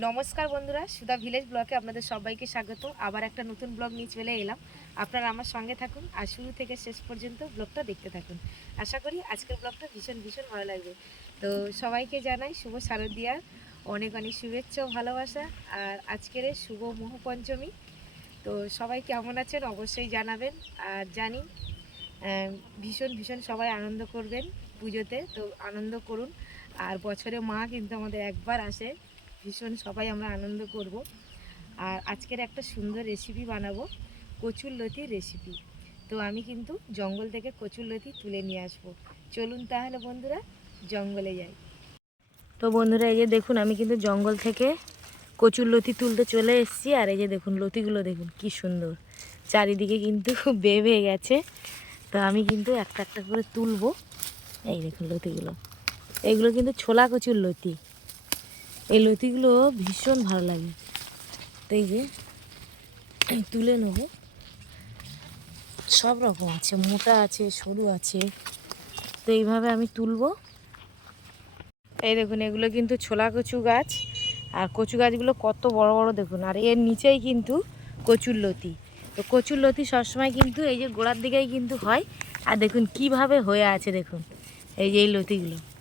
নমস্কার বন্ধুরা, সুধা ভিলেজ ব্লকে আপনাদের সবাইকে স্বাগত। আবার একটা নতুন ব্লগ নিয়ে চলে এলাম। আপনারা আমার সঙ্গে থাকুন আর শুরু থেকে শেষ পর্যন্ত ব্লগটা দেখতে থাকুন। আশা করি আজকের ব্লগটা ভীষণ ভীষণ ভালো লাগবে। তো সবাইকে জানাই শুভ শারদিয়ার অনেক অনেক শুভেচ্ছা ভালোবাসা। আর আজকের শুভ মোহ পঞ্চমী তো সবাই কেমন আছেন অবশ্যই জানাবেন। আর জানি ভীষণ ভীষণ সবাই আনন্দ করবেন পুজোতে। তো আনন্দ করুন। আর বছরে মা কিন্তু আমাদের একবার আসে। ভীষণ সবাই আমরা আনন্দ করব। আর আজকের একটা সুন্দর রেসিপি বানাবো, কচুর লতির রেসিপি তো আমি কিন্তু জঙ্গল থেকে কচুর লতি তুলে নিয়ে আসব। চলুন তাহলে বন্ধুরা, জঙ্গলে যাই। তো বন্ধুরা, এই যে দেখুন, আমি কিন্তু জঙ্গল থেকে কচুর লতি তুলতে চলে এসেছি। আর এই যে দেখুন, লতিগুলো দেখুন, কি সুন্দর। চারিদিকে কিন্তু বেয়ে গেছে। তো আমি কিন্তু একটা একটা করে তুলবো। এই দেখুন, লতিগুলো। এইগুলো কিন্তু ছোলা কচুর লতি। এই লতিগুলো ভীষণ ভালো লাগে। তো এই যে, তুলে নেব। সব রকম আছে, মোটা আছে, সরু আছে। তো এইভাবে আমি তুলবো। এই দেখুন, এগুলো কিন্তু ছোলা কচু গাছ। আর কচু গাছগুলো কত বড় বড় দেখুন। আর এর নিচেই কিন্তু কচুর লতি। তো কচুর লতি সবসময় কিন্তু এই যে গোড়ার দিকেই কিন্তু হয়। আর দেখুন, কীভাবে হয়ে আছে দেখুন। এই যে এই লতিগুলো।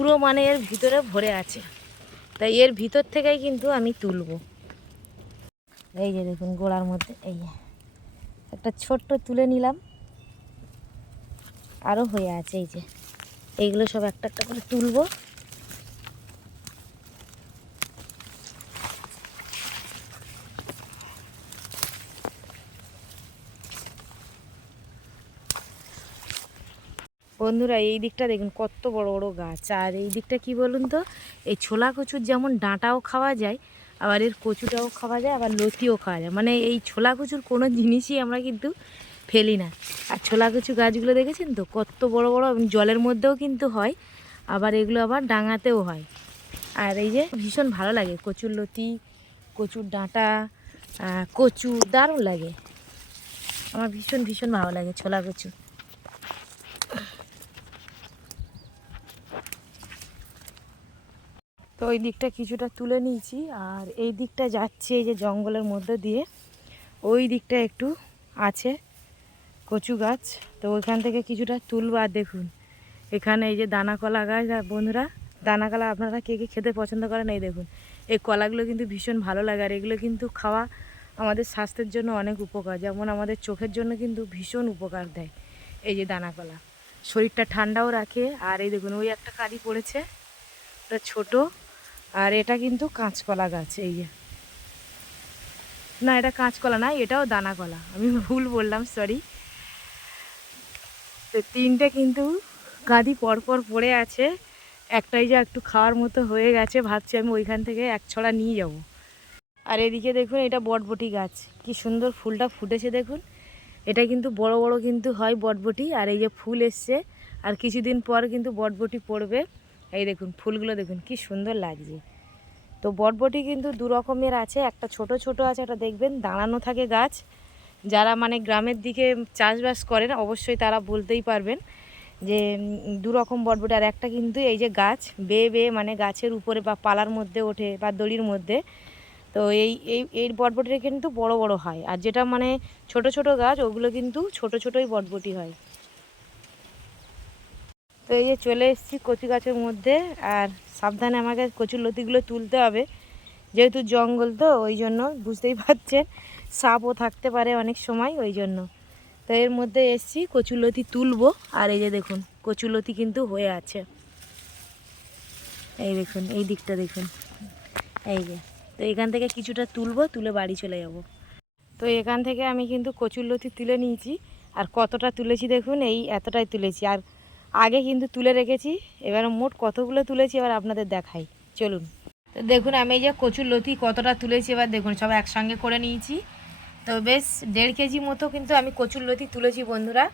পুরো মানে এর ভিতরে ভরে আছে। তাই এর ভিতর থেকেই কিন্তু আমি তুলবো। এই যে দেখুন গোড়ার মধ্যে, এই একটা ছোট্ট তুলে নিলাম। আরও হয়ে আছে এই যে। এইগুলো সব একটা একটা করে তুলবো। বন্ধুরা, এই দিকটা দেখুন কত বড় বড় গাছ। আর এই দিকটা কি বলুন তো, এই ছোলা কচুর যেমন ডাঁটাও খাওয়া যায়, আবার এর কচুটাও খাওয়া যায়, আবার লতিও খাওয়া যায়। মানে এই ছোলা কচুর কোনো জিনিসই আমরা কিন্তু ফেলি না। আর ছোলা কচু গাছগুলো দেখেছেন তো, কত বড় বড় জলের মধ্যেও কিন্তু হয়, আবার এগুলো আবার ডাঙাতেও হয়। আর এই যে ভীষণ ভালো লাগে, কচুর লতি, কচুর ডাঁটা কচু দারুণ লাগে। আমার ভীষণ ভীষণ ভালো লাগে ছোলা কচু। তো ওই দিকটা কিছুটা তুলে নিয়েছি আর এই দিকটা যাচ্ছে এই যে জঙ্গলের মধ্যে দিয়ে। ওই দিকটা একটু আছে কচু গাছ। তো ওইখান থেকে কিছুটা তুলবো আর দেখুন। এখানে এই যে দানা কলা গাছ, আর বন্ধুরা দানা কলা আপনারা কে কে খেতে পছন্দ করেন, এই দেখুন। এই কলাগুলো কিন্তু ভীষণ ভালো লাগে আর এগুলো কিন্তু খাওয়া আমাদের স্বাস্থ্যের জন্য অনেক উপকার। যেমন আমাদের চোখের জন্য কিন্তু ভীষণ উপকার দেয় এই যে দানা কলা শরীরটা ঠান্ডাও রাখে আর এই দেখুন, ওই একটা কালি পড়েছে। ওটা ছোট। আর এটা কিন্তু কাঁচকলা গাছ, এই না, এটা কাঁচকলা না, এটাও দানা কলা। আমি ভুল বললাম সরি তো তিনটে কিন্তু গাদি পরপর পড়ে আছে। একটাই যা একটু খাওয়ার মতো হয়ে গেছে, ভাবছি আমি ওইখান থেকে এক ছড়া নিয়ে যাব। আর এদিকে দেখুন, এটা বটবটি গাছ। কি সুন্দর ফুলটা ফুটেছে দেখুন। এটা কিন্তু বড় বড় কিন্তু হয় বটবটি, আর এই যে ফুল এসছে। আর কিছুদিন পর কিন্তু বটবটি পড়বে। এই দেখুন, ফুলগুলো দেখুন, কি সুন্দর লাগছে। তো বটবটি কিন্তু দু রকমের আছে, একটা ছোট ছোট আছে একটা দেখবেন, দাঁড়ানো থাকে গাছ। যারা মানে গ্রামের দিকে চাষবাস করেন, অবশ্যই তারা বলতেই পারবেন যে দু রকম বটবটি। আর একটা কিন্তু এই যে গাছ, বেয়ে বেয়ে মানে গাছের উপরে বা পালার মধ্যে ওঠে বা দড়ির মধ্যে। তো এই এই এই বটবটিটা কিন্তু বড় বড় হয়। আর যেটা মানে ছোট ছোট গাছ, ওগুলো কিন্তু ছোট ছোটই বটবটি হয়। তো এই যে চলে এসেছি কচু গাছের মধ্যে, আর সাবধানে আমাকে কচুর লতিগুলো তুলতে হবে। যেহেতু জঙ্গল তো, ওই জন্য বুঝতেই পারছেন, সাপও থাকতে পারে অনেক সময়, ওই জন্য। তো এর মধ্যে এসেছি, কচুর লতি তুলবো, আর এই যে দেখুন, কচুর লতি কিন্তু হয়ে আছে। এই দেখুন, এই দিকটা দেখুন। এই যে, তো এখান থেকে কিছুটা তুলবো, তুলে বাড়ি চলে যাব। তো এখান থেকে আমি কিন্তু কচুর লতি তুলে নিয়েছি, আর কতটা তুলেছি দেখুন, এই এতটাই তুলেছি। আর আগে কিন্তু তুলে রেখেছি, এবার মোট কতগুলো তুলেছি এবার আপনাদের দেখাই। চলুন। তো দেখুন, আমি এই যে কচুর লতি কতটা তুলেছি, এবার দেখুন, সব একসঙ্গে করে নিয়েছি। তো বেশ, দেড় কেজি মতো কিন্তু আমি কচুর লতি তুলেছি বন্ধুরা,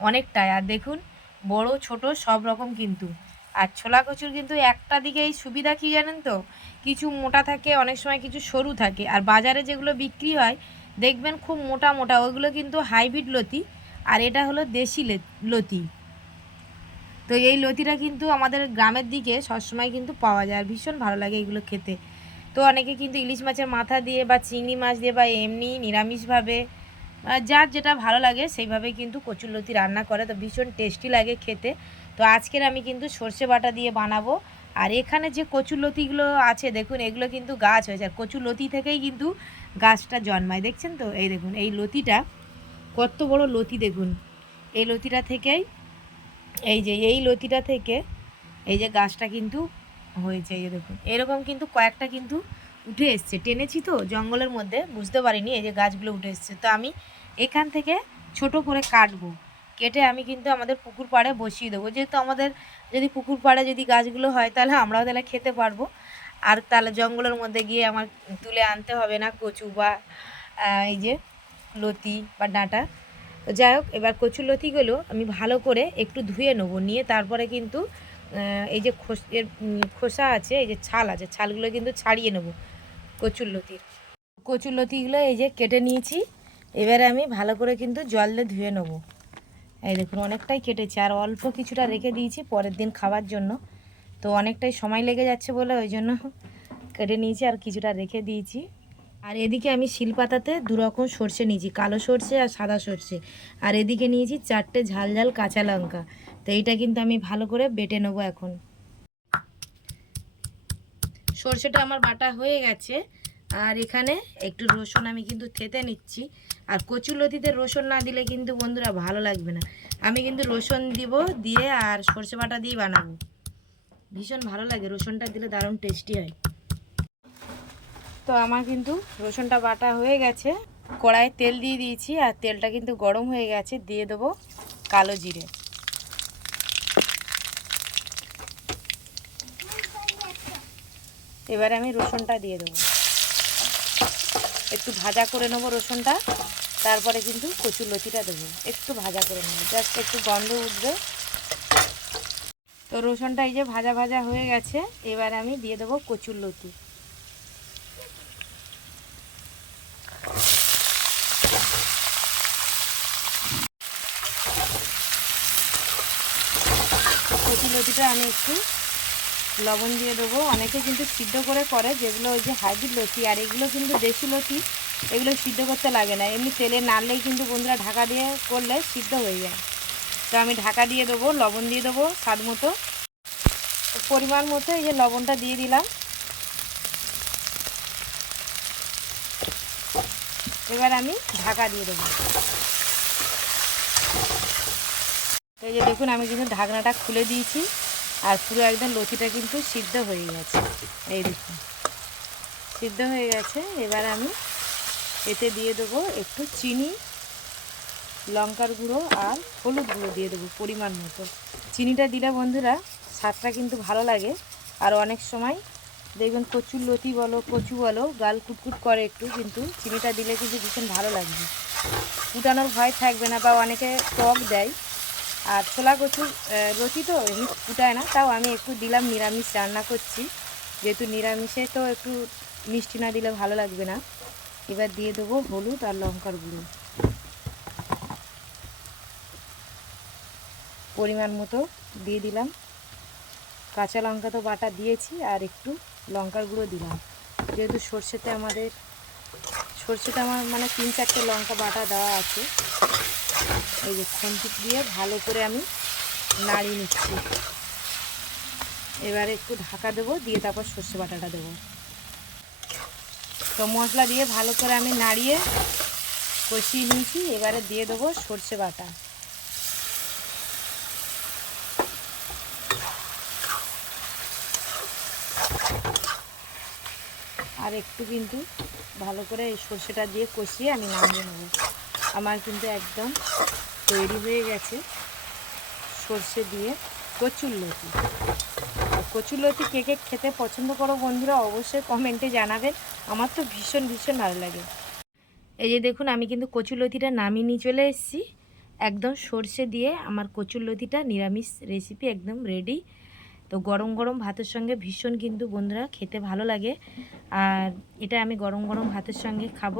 অনেকটাই। আর দেখুন, বড়, ছোট, সব রকম কিন্তু। আর ছোলা কচুর কিন্তু একটা দিকেই সুবিধা কি জানেন তো? কিছু মোটা থাকে, অনেক সময় কিছু সরু থাকে। আর বাজারে যেগুলো বিক্রি হয়, দেখবেন খুব মোটা মোটা ওইগুলো কিন্তু হাইব্রিড লতি। আর এটা হলো দেশি লতি। তো এই লতিটা কিন্তু আমাদের গ্রামের দিকে সবসময় কিন্তু পাওয়া যায় ভীষণ ভালো লাগে এগুলো খেতে। তো অনেকে কিন্তু ইলিশ মাছের মাথা দিয়ে বা চিংড়ি মাছ দিয়ে বা এমনি নিরামিষভাবে যার যেটা ভালো লাগে সেইভাবে কিন্তু কচুরলতি রান্না করে, তো ভীষণ টেস্টি লাগে খেতে। তো আজকের আমি কিন্তু সর্ষে বাটা দিয়ে বানাবো। আর এখানে যে কচুরলতিগুলো আছে, দেখুন এগুলো কিন্তু গাছ হয়েছে, আর কচুরলতি থেকেই কিন্তু গাছটা জন্মায়। দেখছেন তো? এই দেখুন, এই লতিটা, কত বড় লতি দেখুন। এই লতিটা থেকেই এই যে, এই লতিটা থেকে এই যে গাছটা কিন্তু হয়েছে, এই যে দেখুন। এরকম কিন্তু কয়েকটা কিন্তু উঠে এসছে। টেনেছি তো জঙ্গলের মধ্যে, বুঝতে পারিনি এই যে গাছগুলো উঠে এসছে। তো আমি এখান থেকে ছোট করে কাটবো। কেটে আমি কিন্তু আমাদের পুকুর পাড়ে বসিয়ে দেবো। যেহেতু আমাদের যদি পুকুর পাড়ে যদি গাছগুলো হয়, তাহলে আমরাও তাহলে খেতে পারব। আর তাহলে জঙ্গলের মধ্যে গিয়ে আমার তুলে আনতে হবে না কচু বা এই যে লতি বা ডাঁটা। তো যাই হোক, এবার কচুর লতিগুলো আমি ভালো করে একটু ধুয়ে নেব। নিয়ে তারপরে কিন্তু এই যে খোস এর খোসা আছে, এই যে ছাল আছে, ছালগুলো কিন্তু ছাড়িয়ে নেব কচুর লতিগুলো এই যে কেটে নিয়েছি, এবারে আমি ভালো করে কিন্তু জল দিয়ে ধুয়ে নেব। এই দেখুন, অনেকটাই কেটেছে, আর অল্প কিছুটা রেখে দিয়েছি পরের দিন খাওয়ার জন্য। তো অনেকটাই সময় লেগে যাচ্ছে বলে ওই জন্য কেটে নিয়েছি আর কিছুটা রেখে দিয়েছি। আর এদিকে আমি শিলপাতাতে দু রকম সর্ষে নিয়েছি, কালো সর্ষে আর সাদা সর্ষে। আর এদিকে নিয়েছি চারটে ঝাল ঝাল কাঁচা লঙ্কা। তো এইটা কিন্তু আমি ভালো করে বেটে নেব এখন। সর্ষেটা আমার বাটা হয়ে গেছে। আর এখানে একটু রসুন আমি কিন্তু থেতে নিচ্ছি। আর কচু লতিতে রসুন না দিলে কিন্তু বন্ধুরা ভালো লাগবে না। আমি কিন্তু রসুন দিব দিয়ে আর সর্ষে বাটা দিয়ে বানাবো। ভীষণ ভালো লাগে, রসুনটা দিলে দারুণ টেস্টি হয়। তো আমার কিন্তু রসুনটা বাটা হয়ে গেছে। কড়াইয়ে তেল দিয়ে দিয়েছি আর তেলটা কিন্তু গরম হয়ে গেছে, দিয়ে দেবো কালো জিরে। এবারে আমি রসুনটা দিয়ে দেবো। একটু ভাজা করে নেব রসুনটা, তারপরে কিন্তু কচুর লতিটা দেবো। একটু ভাজা করে নেব, জাস্ট একটু গন্ধ উঠবে। তো রসুনটা এই যে ভাজা ভাজা হয়ে গেছে, এবার আমি দিয়ে দেবো কচুর লতি কচুর লতিটা আমি একটু লবণ দিয়ে দেবো। অনেকে কিন্তু সিদ্ধ করে করে, যেগুলো ওই যে হাইব্রিড লতি, আর এগুলো কিন্তু দেশি লতি, এগুলো সিদ্ধ করতে লাগে না। এমনি তেলে নাড়লেই কিন্তু বন্ধুরা ঢাকা দিয়ে করলে সিদ্ধ হয়ে যায়। তো আমি ঢাকা দিয়ে দেবো, লবণ দিয়ে দেবো স্বাদ মতো। পরিমাণ মতো এই যে লবণটা দিয়ে দিলাম। এবার আমি ঢাকা দিয়ে দেবো তো এই যে দেখুন, আমি কিন্তু ঢাকনাটা খুলে দিয়েছি আর পুরো একদম লতিটা কিন্তু সিদ্ধ হয়ে গেছে। এই দেখুন, সিদ্ধ হয়ে গেছে। এবার আমি এতে দিয়ে দেবো একটু চিনি, লঙ্কার গুঁড়ো আর হলুদ গুঁড়ো দিয়ে দেবো পরিমাণ মতো। চিনিটা দিলে বন্ধুরা স্বাদটা কিন্তু ভালো লাগে। আর অনেক সময় দেখবেন কচুর লতি বলো, কচু বলো, গাল কুটকুট করে একটু, কিন্তু চিনিটা দিলে কিন্তু ভীষণ ভালো লাগবে। ফুটানোর ভয় থাকবে না বা অনেকে টক দেয়। আর ছোলা কচুর লতি তো এমনি ফুটায় না, তাও আমি একটু দিলাম নিরামিষ রান্না করছি। যেহেতু নিরামিষে তো একটু মিষ্টি না দিলে ভালো লাগবে না। এবার দিয়ে দেবো হলুদ আর লঙ্কার গুঁড়ো। পরিমাণ মতো দিয়ে দিলাম। কাঁচা লঙ্কা তো বাটা দিয়েছি আর একটু লঙ্কার গুঁড়ো দিলাম। যেহেতু সর্ষেতে আমাদের সর্ষেতে আমার মানে তিন চারটে লঙ্কা বাটা দেওয়া আছে। এই যে খুন্তি দিয়ে ভালো করে আমি নাড়িয়ে নিচ্ছি। এবারে একটু ঢাকা দেবো, দিয়ে তারপর সর্ষে বাটাটা দেবো। তো মশলা দিয়ে ভালো করে আমি নাড়িয়ে কষিয়ে নিয়েছি, এবারে দিয়ে দেবো সর্ষে বাটা। আর একটু কিন্তু ভালো করে এই সর্ষেটা দিয়ে কষিয়ে আমি নামিয়ে নেব। আমার কিন্তু একদম তৈরি হয়ে গেছে সর্ষে দিয়ে কচুর লতি। কচুর লতি কে কে খেতে পছন্দ করো বন্ধুরা অবশ্যই কমেন্টে জানাবেন। আমার তো ভীষণ ভীষণ ভালো লাগে। এই যে দেখুন, আমি কিন্তু কচুর লতিটা নামিয়ে নিয়ে চলে এসেছি। একদম সর্ষে দিয়ে আমার কচুর লতিটা নিরামিষ রেসিপি একদম রেডি তো গরম গরম ভাতের সঙ্গে ভীষণ কিন্তু বন্ধুরা খেতে ভালো লাগে। আর এটা আমি গরম গরম ভাতের সঙ্গে খাব।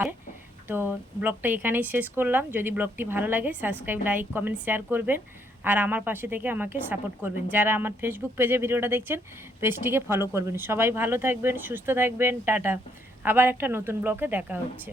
আর তো ব্লগটা এখানেই শেষ করলাম। যদি ব্লগটি ভালো লাগে সাবস্ক্রাইব লাইক কমেন্ট শেয়ার করবেন। আর আমার পাশে থেকে আমাকে সাপোর্ট করবেন। যারা আমার ফেসবুক পেজে ভিডিওটা দেখছেন পেজটিকে ফলো করবেন। সবাই ভালো থাকবেন, সুস্থ থাকবেন, টাটা। আবার একটা নতুন ব্লগে দেখা হচ্ছে।